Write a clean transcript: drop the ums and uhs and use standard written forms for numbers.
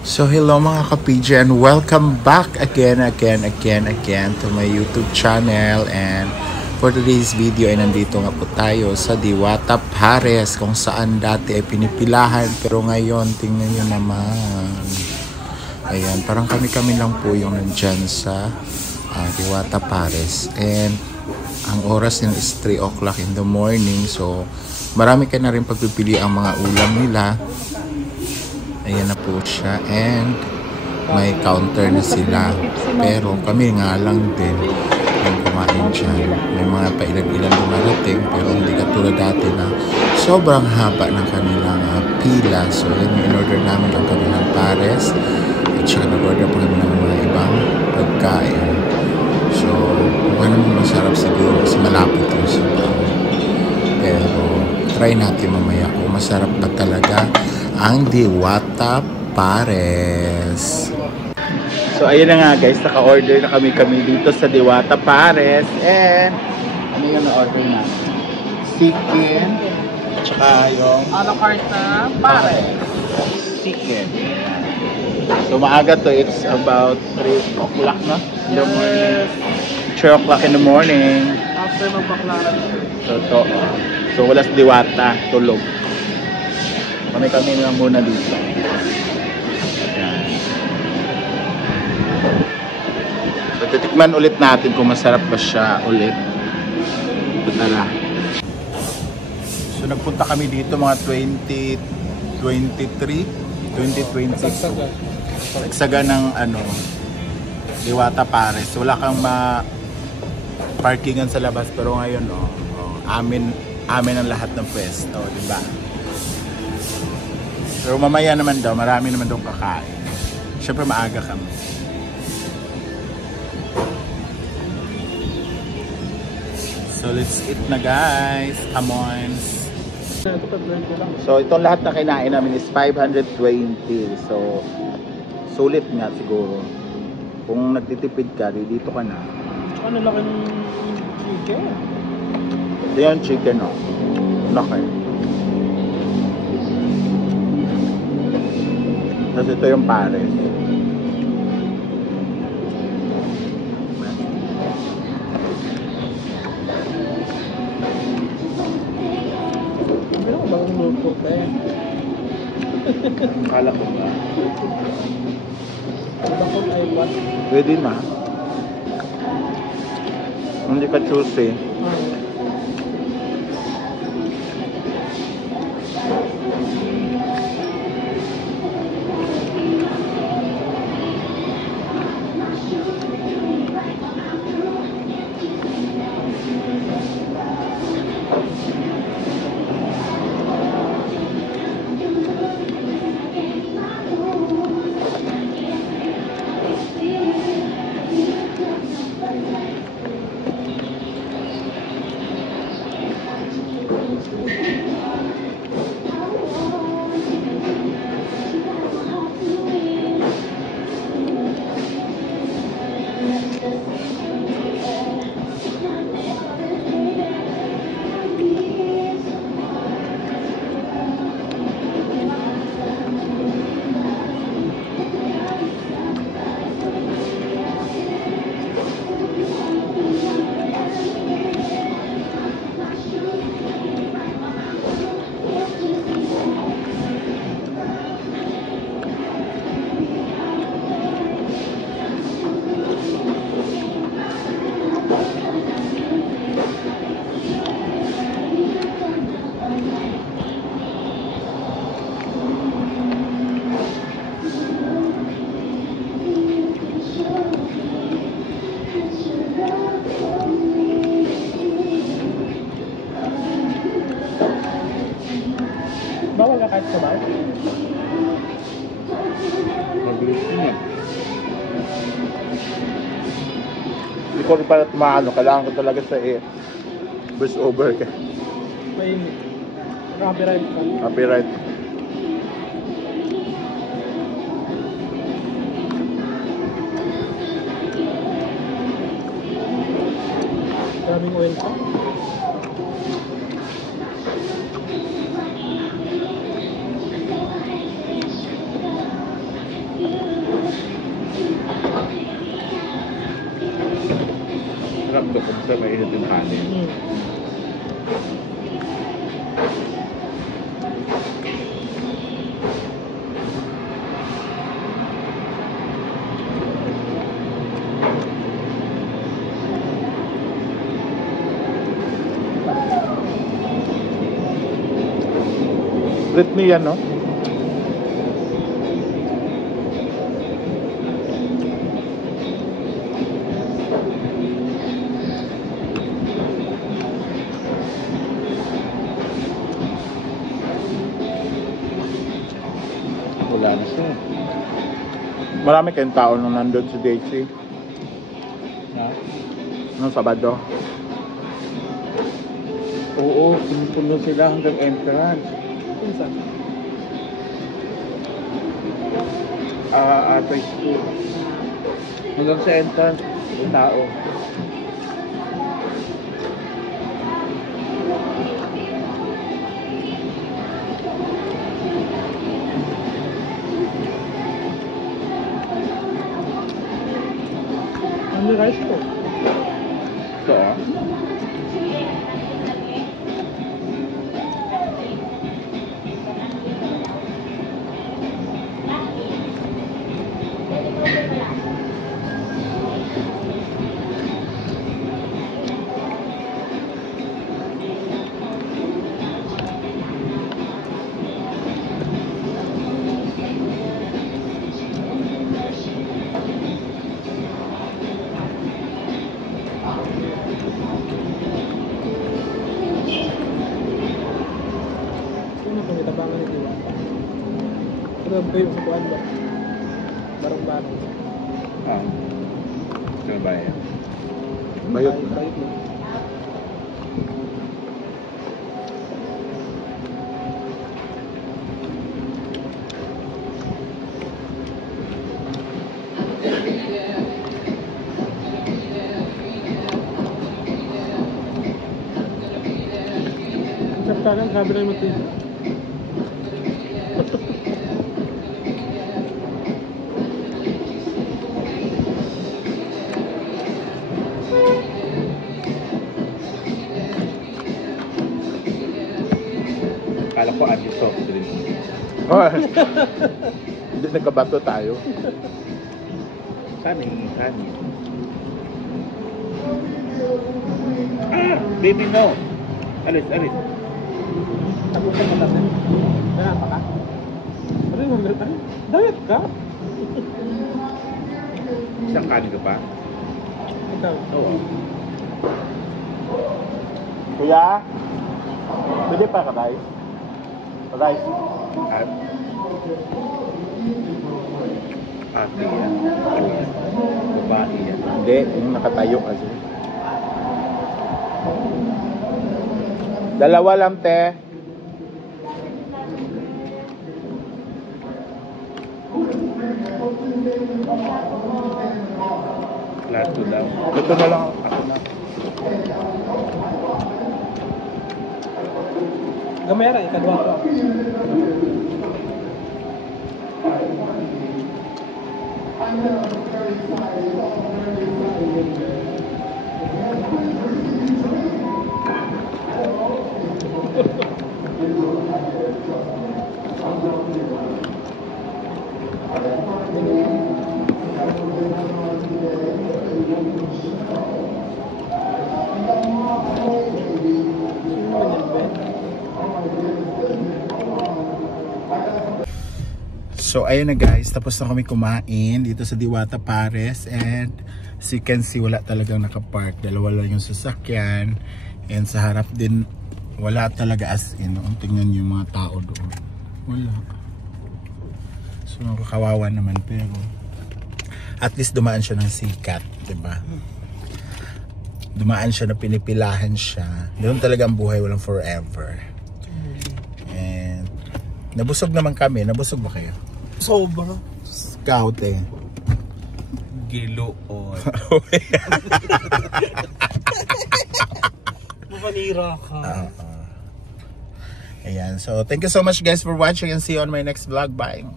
So hello mga ka-PJ and welcome back again to my YouTube channel. And for today's video ay nandito nga po tayo sa Diwata Pares, kung saan dati ay pinipilahan pero ngayon tingnan nyo naman. Ayan, parang kami lang po yung nandyan sa Diwata Pares. And ang oras nila is 3 o'clock in the morning. So marami ka na rin pagpipili ang mga ulam nila. Ayan na po siya, and may counter na sila, pero kami nga lang din yung kumain dyan. May mga pailan-ilan dumarating, pero hindi katulad dati na sobrang haba ng kanilang pila. So yan yung in-order namin ang kanilang pares, at saka nag-order pa kami ng mga ibang pagkain. So kung ano masarap siguro kasi malapit yung sabaw, pero try natin mamaya kung masarap pa talaga ang Diwata Pares. So ayun na nga guys, naka-order na kami dito sa Diwata Pares. And ano yung na-order natin? Chicken, tsaka yung a la carte Pares. Chicken. So maaga to, it's about 3 o'clock na in the morning. 3 o'clock in the morning. After magbaklaran. So wala sa Diwata, tulog. Kami lang muna dito. Ayan. So titikman ulit natin kung masarap ba siya ulit. Tara. So nagpunta kami dito mga 2023, 2022. Nagsaga ng Diwata Pares. Wala kang parkingan sa labas, pero ngayon amin ang lahat ng pwesto, di ba? Pero mamaya naman daw, marami naman daw kakain. Siyempre maaga kami. So let's eat na guys. Come on. So itong lahat na kinain namin is 520. So sulit nga siguro. Kung nagtitipid ka, dito ka na. Ano laki ng chicken? Ito yung chicken, no? Laki. Tapos ito yung pares. Ano ba ang luto ba yan? Akala ko ba? Ano ko ay what? Pwede na. Hindi ka choosy. Bawal ka kahit sabay? Mabilis niya. Hindi ko rin pala tumaano. Kailangan ko talaga sa voice over ka. May copyright ka. Copyright. Daming oil ka. Kasi mainit yung kanin. Britney yan, no? Wala na siya. Marami kayong tao nung nandun si Daisy. Nung Sabado. Oo, puno sila hanggang entrance. Pinsa? Atay school. Hanggang sa entrance, yung tao. Ano rice ko? Ito ah. Pero kayo sa kuwan ba? Barang-barang. Ito ba yan? Bayot na. Bayot na. Ang sarap ka, sabi na yung matindi. Kala ko anti-soft drink. Hindi nagkabato tayo. Kanin. Baby no. Alis. Tapos ka natin. Kaya pa ka? Ano? Diet ka? Isang kanin ka pa? Ikaw. Oo. Kuya? Pwede pa ka rice? Rice? Ate yan. Babae yan. Hindi, yung nakatayo kasi. Dalawa lang, te. Plato lang. Ito na lang. Ako na. Gamera, ikadwa ko. So ayun na guys, tapos na kami kumain dito sa Diwata Pares, and as you can see, wala talagang nakapark. Dalawa lang yung sasakyan, and sa harap din wala talaga, as in. Tingnan nyo yung mga tao doon, wala. So nakakawawa naman, pero at least dumaan siya ng sikat, diba? Dumaan siya na pinipilahan siya. Doon talaga ang buhay, walang forever. And nabusog naman kami. Nabusog ba kayo? Sobra. Scout eh. Giluon. Mapanira ka. Ayan. So thank you so much guys for watching, and see you on my next vlog. Bye.